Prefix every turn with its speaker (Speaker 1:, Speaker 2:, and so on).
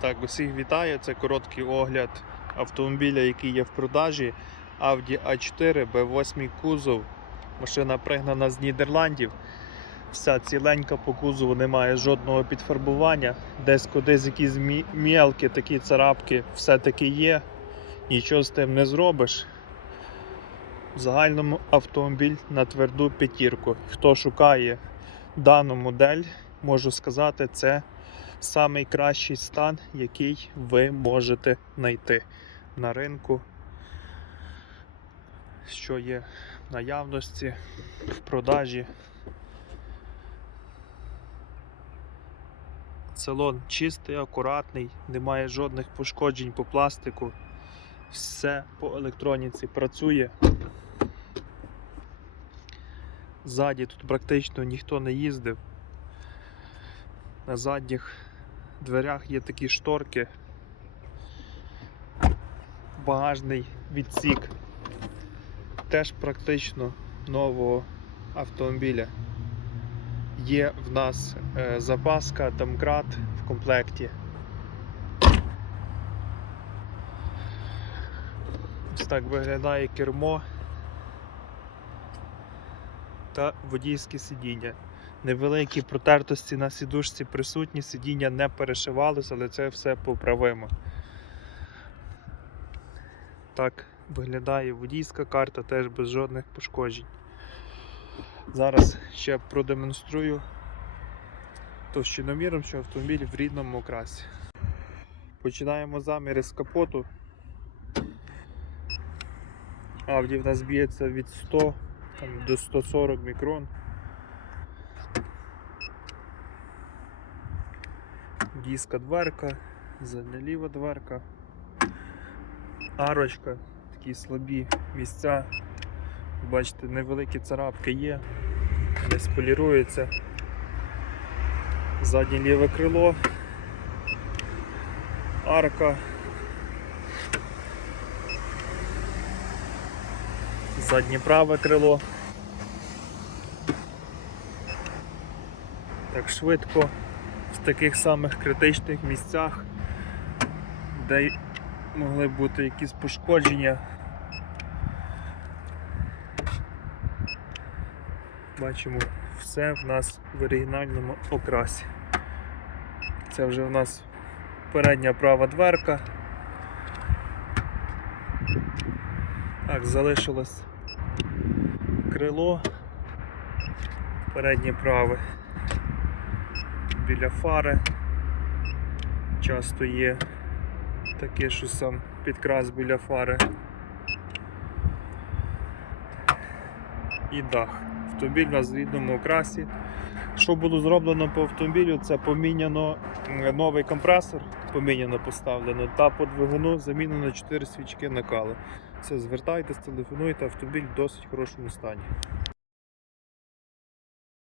Speaker 1: Так, усіх вітаю. Це короткий огляд автомобіля, який є в продажі. Audi A4 B8 кузов. Машина пригнана з Нідерландів. Вся ціленька по кузову, немає жодного підфарбування. Десь кудись якісь мі- мілкі такі царапки все-таки є. Нічого з тим не зробиш. В загальному автомобіль на тверду п'ятірку. Хто шукає дану модель, можу сказати, це самий кращий стан, який ви можете знайти на ринку, що є в наявності, в продажі. Салон чистий, акуратний, немає жодних пошкоджень по пластику. Все по електроніці працює. Ззаді тут практично ніхто не їздив. На задніх дверях є такі шторки. Багажний відсік. Теж практично нового автомобіля. Є в нас е, запаска домкрат в комплекті. Ось так виглядає кермо та водійське сидіння. Невеликі протертості на сідушці присутні, сидіння не перешивалося, але це все поправимо. Так виглядає водійська карта, теж без жодних пошкоджень. Зараз ще продемонструю товщиноміром, що автомобіль в рідному окрасі. Починаємо заміри з капоту. Audi в нас б'ється від 100 там, до 140 мікрон. Дійська дверка, задня ліва дверка, арочка, такі слабі місця. Бачите, невеликі царапки є, десь полірується. Заднє ліве крило, арка. Заднє праве крило. Так швидко таких самих критичних місцях, де могли бути якісь пошкодження. Бачимо, все в нас в оригінальному окрасі. Це вже в нас передня права дверка. Так, залишилось крило, переднє праве біля фари. Часто є таке, що сам підкрас біля фари. І дах. Автомобіль у нас в рідному окрасі. Що було зроблено по автомобілю, це поміняно новий компресор, поміняно поставлено, та по двигуну замінено 4 свічки накали. Все, звертайтесь, телефонуйте, автомобіль в досить хорошому стані.